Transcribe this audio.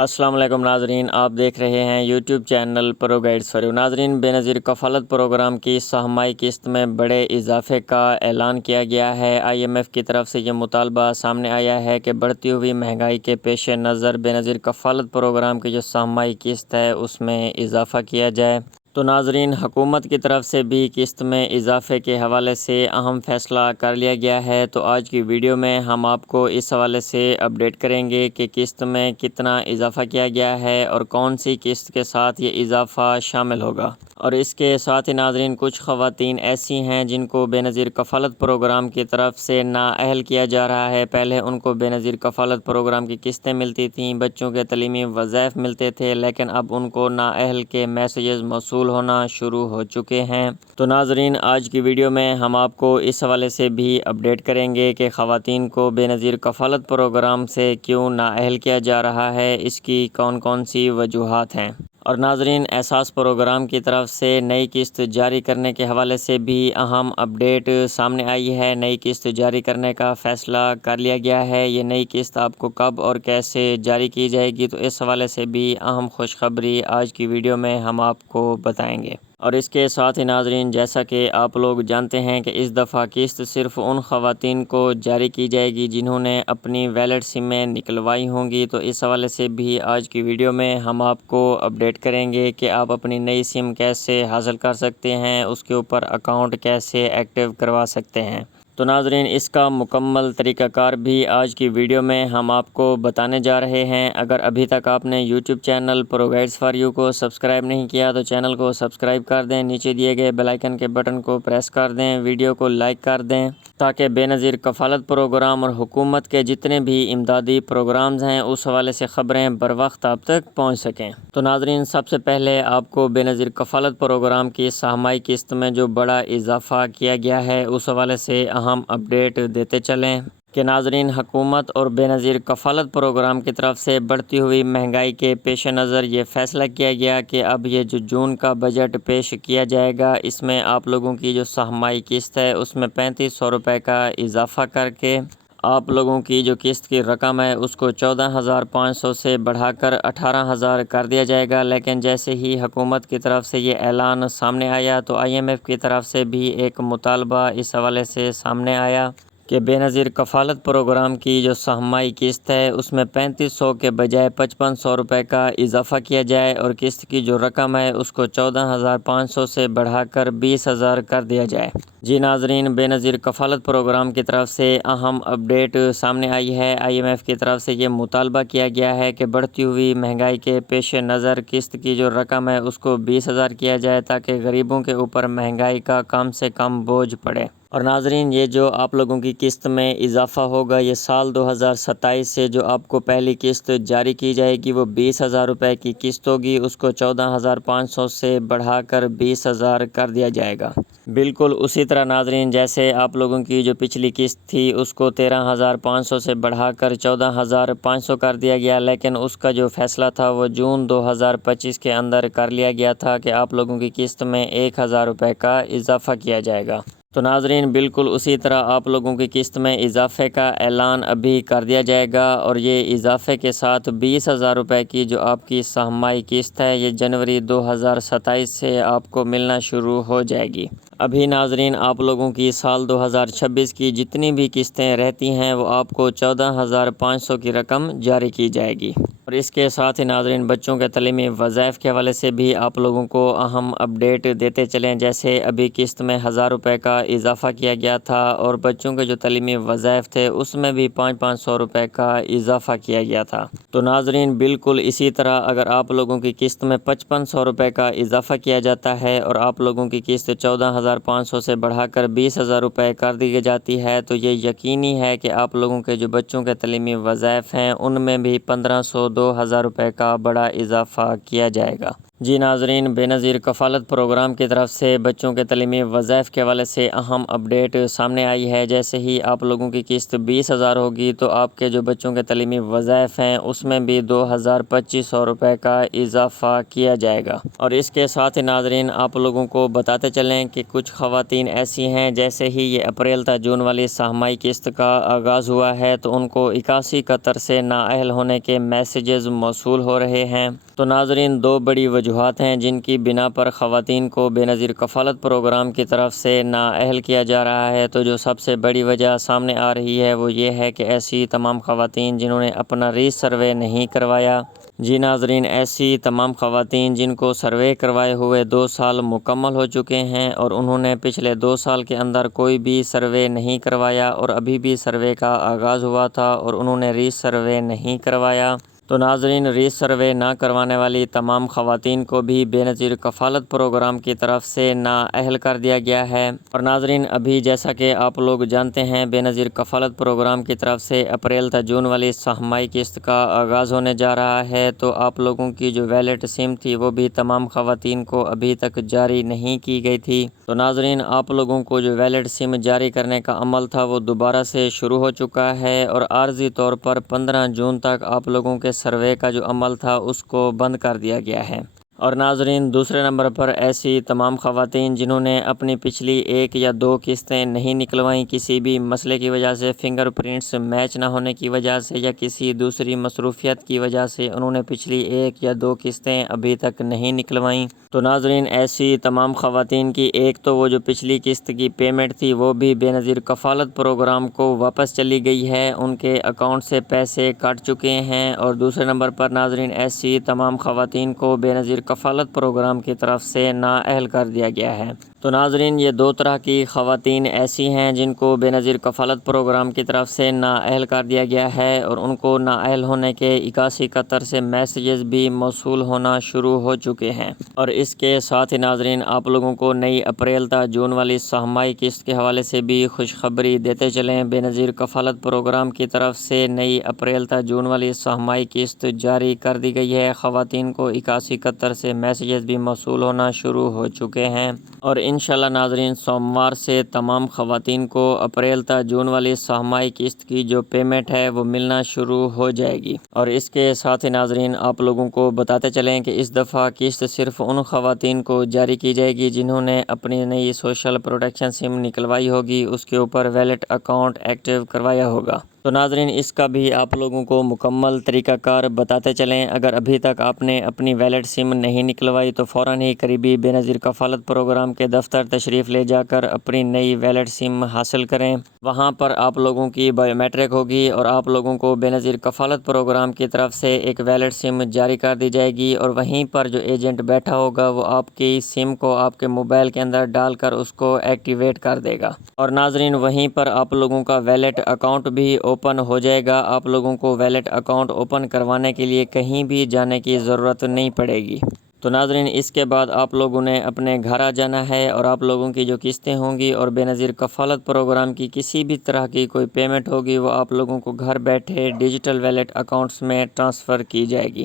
السلام علیکم ناظرین، آپ دیکھ رہے ہیں YouTube channel pro guides for you. ناظرین، بے نظیر کفالت پروگرام کی سہمائی قسط میں بڑے اضافے کا اعلان کیا گیا ہے۔ IMF کی طرف سے یہ مطالبہ سامنے آیا ہے کہ بڑھتی ہوئی مہنگائی کے پیش نظر بے نظیر کفالت پروگرام کی جو سہمائی قسط ہے اس میں اضافہ کیا جائے۔ تو ناظرین، حکومت کی طرف سے بھی قسط میں اضافے کے حوالے سے اہم فیصلہ کر لیا گیا ہے۔ تو آج کی ویڈیو میں ہم آپ کو اس حوالے سے اپڈیٹ کریں گے کہ قسط میں کتنا اضافہ کیا گیا ہے اور کون سی قسط کے ساتھ یہ اضافہ شامل ہوگا۔ اور اس کے ساتھ ہی ناظرین، کچھ خواتین ایسی ہیں جن کو بے نظیر کفالت پروگرام کی طرف سے نااہل کیا جا رہا ہے۔ پہلے ان کو بے نظیر کفالت پروگرام کی قسطیں ملتی تھیں، بچوں کے تعلیمی وظائف ملتے تھے، لیکن اب ان کو نااہل کے میسیجز موصول ہونا شروع ہو چکے ہیں۔ تو ناظرین، آج کی ویڈیو میں ہم آپ کو اس حوالے سے بھی اپڈیٹ کریں گے کہ خواتین کو بے نظیر کفالت پروگرام سے کیوں نااہل کیا جا رہا ہے، اس کی کون کون سی وجوہات ہیں۔ اور ناظرین، احساس پروگرام کی طرف سے نئی قسط جاری کرنے کے حوالے سے بھی اہم اپڈیٹ سامنے آئی ہے۔ نئی قسط جاری کرنے کا فیصلہ کر لیا گیا ہے۔ یہ نئی قسط آپ کو کب اور کیسے جاری کی جائے گی، تو اس حوالے سے بھی اہم خوشخبری آج کی ویڈیو میں ہم آپ کو بتائیں گے۔ اور اس کے ساتھ ہی ناظرین، جیسا کہ آپ لوگ جانتے ہیں کہ اس دفعہ قسط صرف ان خواتین کو جاری کی جائے گی جنہوں نے اپنی ویلڈ سمیں نکلوائی ہوں گی۔ تو اس حوالے سے بھی آج کی ویڈیو میں ہم آپ کو اپڈیٹ کریں گے کہ آپ اپنی نئی سم کیسے حاصل کر سکتے ہیں، اس کے اوپر اکاؤنٹ کیسے ایکٹیو کروا سکتے ہیں۔ تو ناظرین، اس کا مکمل طریقہ کار بھی آج کی ویڈیو میں ہم آپ کو بتانے جا رہے ہیں۔ اگر ابھی تک آپ نے YouTube channel pro guides for you کو سبسکرائب نہیں کیا تو چینل کو سبسکرائب کر دیں، نیچے دیے گئے بیل آئیکن کے بٹن کو پریس کر دیں، ویڈیو کو لائک کر دیں تاکہ بے نظیر کفالت پروگرام اور حکومت کے جتنے بھی امدادی پروگرامز ہیں اس حوالے سے خبریں بر وقت آپ تک پہنچ سکیں۔ تو ناظرین، سب سے پہلے آپ کو بے نظیر کفالت پروگرام کی سہمائی قسط میں جو بڑا اضافہ کیا گیا ہے اس حوالے سے اہم اپڈیٹ دیتے چلیں کہ ناظرین، حکومت اور بے نظیر کفالت پروگرام کی طرف سے بڑھتی ہوئی مہنگائی کے پیش نظر یہ فیصلہ کیا گیا کہ اب یہ جو جون کا بجٹ پیش کیا جائے گا، اس میں آپ لوگوں کی جو سہمائی قسط ہے اس میں 3500 روپے کا اضافہ کر کے آپ لوگوں کی جو قسط کی رقم ہے اس کو 14,500 سے بڑھا کر 18,000 کر دیا جائے گا۔ لیکن جیسے ہی حکومت کی طرف سے یہ اعلان سامنے آیا تو IMF کی طرف سے بھی ایک مطالبہ اس حوالے سے سامنے آیا کہ بے نظیر کفالت پروگرام کی جو سہمائی قسط ہے اس میں 3500 کے بجائے 5500 روپے کا اضافہ کیا جائے اور قسط کی جو رقم ہے اس کو 14,500 سے بڑھا کر 20,000 کر دیا جائے۔ جی ناظرین، بے نظیر کفالت پروگرام کی طرف سے اہم اپڈیٹ سامنے آئی ہے۔ IMF کی طرف سے یہ مطالبہ کیا گیا ہے کہ بڑھتی ہوئی مہنگائی کے پیش نظر قسط کی جو رقم ہے اس کو 20,000 کیا جائے تاکہ غریبوں کے اوپر مہنگائی کا کم سے کم بوجھ پڑے۔ اور ناظرین، یہ جو آپ لوگوں کی قسط میں اضافہ ہوگا یہ سال 2027 سے جو آپ کو پہلی قسط جاری کی جائے گی وہ 20,000 روپے کی قسط ہوگی، اس کو 14,500 سے بڑھا کر 20,000 کر دیا جائے گا۔ بالکل اسی طرح ناظرین، جیسے آپ لوگوں کی جو پچھلی قسط تھی اس کو 13,500 سے بڑھا کر 14,500 کر دیا گیا، لیکن اس کا جو فیصلہ تھا وہ جون 2025 کے اندر کر لیا گیا تھا کہ آپ لوگوں کی قسط میں 1,000 روپے کا اضافہ کیا جائے گا۔ تو ناظرین، بالکل اسی طرح آپ لوگوں کی قسط میں اضافے کا اعلان ابھی کر دیا جائے گا اور یہ اضافے کے ساتھ 20,000 روپے کی جو آپ کی سہمائی قسط ہے یہ جنوری 2027 سے آپ کو ملنا شروع ہو جائے گی۔ ابھی ناظرین، آپ لوگوں کی سال 2026 کی جتنی بھی قسطیں رہتی ہیں وہ آپ کو 14,500 کی رقم جاری کی جائے گی۔ اور اس کے ساتھ ہی ناظرین، بچوں کے تعلیمی وظائف کے حوالے سے بھی آپ لوگوں کو اہم اپڈیٹ دیتے چلیں۔ جیسے ابھی قسط میں 1,000 روپے کا اضافہ کیا گیا تھا اور بچوں کے جو تعلیمی وظائف تھے اس میں بھی 500 روپے کا اضافہ کیا گیا تھا۔ تو ناظرین، بالکل اسی طرح اگر آپ لوگوں کی قسط میں 5500 روپے کا اضافہ کیا جاتا ہے اور آپ لوگوں کی قسط 14,500 سے بڑھا کر 20,000 روپے کر دی جاتی ہے تو یہ یقینی ہے کہ آپ لوگوں کے جو بچوں کے تعلیمی وظائف ہیں ان میں بھی 1,500 2,000 روپے کا بڑا اضافہ کیا جائے گا۔ جی ناظرین، بے نظیر کفالت پروگرام کی طرف سے بچوں کے تعلیمی وظائف کے حوالے سے اہم اپڈیٹ سامنے آئی ہے۔ جیسے ہی آپ لوگوں کی قسط 20,000 ہوگی تو آپ کے جو بچوں کے تعلیمی وظائف ہیں اس میں بھی 2,2500 روپے کا اضافہ کیا جائے گا۔ اور اس کے ساتھ ناظرین آپ لوگوں کو بتاتے چلیں کہ کچھ خواتین ایسی ہیں جیسے ہی یہ اپریل تا جون والی سہمائی قسط کا آغاز ہوا ہے تو ان کو 81 قطر سے نااہل ہونے کے میسیجز موصول ہو رہے ہیں۔ تو ناظرین، دو بڑی وجوہات ہیں جن کی بنا پر خواتین کو بے نظیر کفالت پروگرام کی طرف سے نااہل کیا جا رہا ہے۔ تو جو سب سے بڑی وجہ سامنے آ رہی ہے وہ یہ ہے کہ ایسی تمام خواتین جنہوں نے اپنا ری سروے نہیں کروایا، جی ناظرین، ایسی تمام خواتین جن کو سروے کروائے ہوئے 2 سال مکمل ہو چکے ہیں اور انہوں نے پچھلے 2 سال کے اندر کوئی بھی سروے نہیں کروایا اور ابھی بھی سروے کا آغاز ہوا تھا اور انہوں نے ری سروے نہیں کروایا، تو ناظرین ری سروے نہ کروانے والی تمام خواتین کو بھی بے نظیر کفالت پروگرام کی طرف سے نااہل کر دیا گیا ہے۔ اور ناظرین، ابھی جیسا کہ آپ لوگ جانتے ہیں بے نظیر کفالت پروگرام کی طرف سے اپریل تا جون والی سہمائی قسط کا آغاز ہونے جا رہا ہے، تو آپ لوگوں کی جو ویلٹ سم تھی وہ بھی تمام خواتین کو ابھی تک جاری نہیں کی گئی تھی۔ تو ناظرین، آپ لوگوں کو جو ویلٹ سم جاری کرنے کا عمل تھا وہ دوبارہ سے شروع ہو چکا ہے اور عارضی طور پر 15 جون تک آپ لوگوں کے سروے کا جو عمل تھا اس کو بند کر دیا گیا ہے۔ اور ناظرین، دوسرے نمبر پر ایسی تمام خواتین جنہوں نے اپنی پچھلی 1 یا 2 قسطیں نہیں نکلوائیں، کسی بھی مسئلے کی وجہ سے، فنگر پرنٹس میچ نہ ہونے کی وجہ سے یا کسی دوسری مصروفیت کی وجہ سے انہوں نے پچھلی 1 یا 2 قسطیں ابھی تک نہیں نکلوائیں، تو ناظرین ایسی تمام خواتین کی ایک تو وہ جو پچھلی قسط کی پیمنٹ تھی وہ بھی بے نظیر کفالت پروگرام کو واپس چلی گئی ہے، ان کے اکاؤنٹ سے پیسے کٹ چکے ہیں۔ اور دوسرے نمبر پر ناظرین ایسی تمام خواتین کو بے نظیر کفالت پروگرام کی طرف سے نااہل کر دیا گیا ہے۔ تو ناظرین، یہ 2 طرح کی خواتین ایسی ہیں جن کو بے نظیر کفالت پروگرام کی طرف سے نااہل کر دیا گیا ہے اور ان کو نااہل ہونے کے 81 قطر سے میسیجز بھی موصول ہونا شروع ہو چکے ہیں۔ اور اس کے ساتھ ہی ناظرین آپ لوگوں کو نئی اپریل تا جون والی سہمائی قسط کے حوالے سے بھی خوشخبری دیتے چلیں۔ بے نظیر کفالت پروگرام کی طرف سے نئی اپریل تا جون والی سہمائی قسط جاری کر دی گئی ہے۔ خواتین کو 81 قطر سے میسیجز بھی موصول ہونا شروع ہو چکے ہیں اور انشاءاللہ ناظرین سوموار سے تمام خواتین کو اپریل تا جون والی سہمائی قسط کی جو پیمنٹ ہے وہ ملنا شروع ہو جائے گی۔ اور اس کے ساتھ ہی ناظرین آپ لوگوں کو بتاتے چلیں کہ اس دفعہ قسط صرف ان خواتین کو جاری کی جائے گی جنہوں نے اپنی نئی سوشل پروٹیکشن سم نکلوائی ہوگی، اس کے اوپر ویلٹ اکاؤنٹ ایکٹیو کروایا ہوگا۔ تو ناظرین اس کا بھی آپ لوگوں کو مکمل طریقہ کار بتاتے چلیں۔ اگر ابھی تک آپ نے اپنی ویلٹ سم نہیں نکلوائی تو فوراً ہی قریبی بے نظیر کفالت پروگرام کے دفتر تشریف لے جا کر اپنی نئی ویلٹ سم حاصل کریں۔ وہاں پر آپ لوگوں کی بایو میٹرک ہوگی اور آپ لوگوں کو بے نظیر کفالت پروگرام کی طرف سے ایک ویلٹ سم جاری کر دی جائے گی اور وہیں پر جو ایجنٹ بیٹھا ہوگا وہ آپ کی سم کو آپ کے موبائل کے اندر ڈال کر اس کو ایکٹیویٹ کر دے گا اور ناظرین وہیں پر آپ لوگوں کا ویلٹ اکاؤنٹ بھی اوپن ہو جائے گا۔ آپ لوگوں کو ویلٹ اکاؤنٹ اوپن کروانے کے لیے کہیں بھی جانے کی ضرورت نہیں پڑے گی۔ تو ناظرین اس کے بعد آپ لوگوں نے اپنے گھر آ جانا ہے اور آپ لوگوں کی جو قسطیں ہوں گی اور بے نظیر کفالت پروگرام کی کسی بھی طرح کی کوئی پیمنٹ ہوگی وہ آپ لوگوں کو گھر بیٹھے ڈیجیٹل ویلٹ اکاؤنٹس میں ٹرانسفر کی جائے گی۔